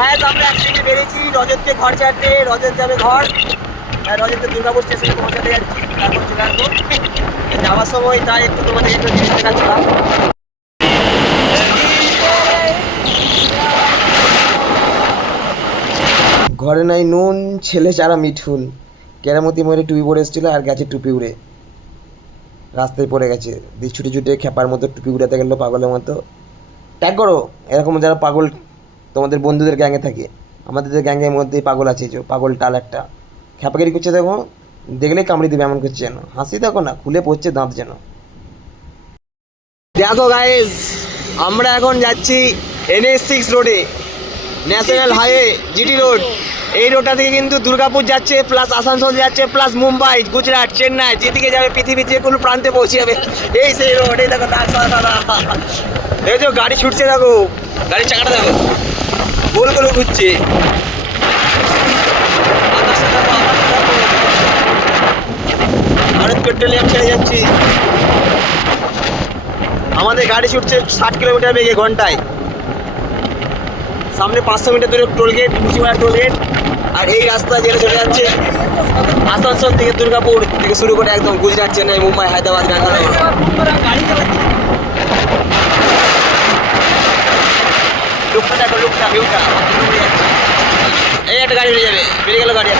Guys আমরা একসঙ্গে বেরিয়েছি রজতকে ঘর ছাড়তে। রজত যাবে ঘর, রজতকে দুর্গাপুর স্টেশনে পৌঁছাতে যাচ্ছি, তারপর চলে আসবো। যাওয়ার সময় তাই একটু তোমাদের একটু জিনিস দেখাচ্ছিলাম। ঘরে নাই নুন, ছেলে চারা মিঠুন। কেরামতি ময়ূরে টুপি পরে এসেছিলো আর গেছে টুপি উড়ে, রাস্তায় পড়ে গেছে। দিয়ে ছুটে ছুটে খেপার মতো টুপি উড়াতে গেলো পাগলের মতো। ট্যাগ করো এরকম যারা পাগল তোমাদের বন্ধুদের গ্যাংয়ে থাকে। আমাদের গ্যাংয়ের মধ্যেই পাগল আছে, যে পাগল টাল একটা খ্যাপাগিরি করছে, দেখো দেখলেই কামড়ি দেবে এমন করছে, যেন হাসি দেখো না খুলে পড়ছে দাঁত যেন। দেখো গাইস আমরা এখন যাচ্ছি NH6 রোডে, ন্যাশনাল হাইওয়ে জিটি রোড। এই রোডটা থেকে কিন্তু দুর্গাপুর যাচ্ছে, প্লাস আসানসোল যাচ্ছে, প্লাস মুম্বাই, গুজরাট, চেন্নাই, যেদিকে যাবে পৃথিবীর যে কোনো প্রান্তে পৌঁছে যাবে। এই সেই রোড, এই দেখো দাগ সাদা সাদা। দেখো গাড়ি ছুটছে, দেখো গাড়ির চাকাটা দেখো গোল করে ঘুরছে। ভারত পেট্রোলিয়াম ছেড়ে যাচ্ছি। আমাদের গাড়ি ছুটছে 60 কিলোমিটার বেগে ঘন্টায়। সামনে 500 মিটার দূরে টোলগেট, মুচিপাড়া টোলগেট। আর এই রাস্তা যেটা চলে যাচ্ছে আসানসোল থেকে দুর্গাপুর থেকে শুরু করে একদম গুজরাট, চেন্নাই, মুম্বাই, হায়দ্রাবাদ, ব্যাঙ্গালোর। লুকটা দেখো, লুকটা ভিউটা। এই একটা গাড়ি বেরিয়ে যাবে, বেরিয়ে গেল গাড়ি।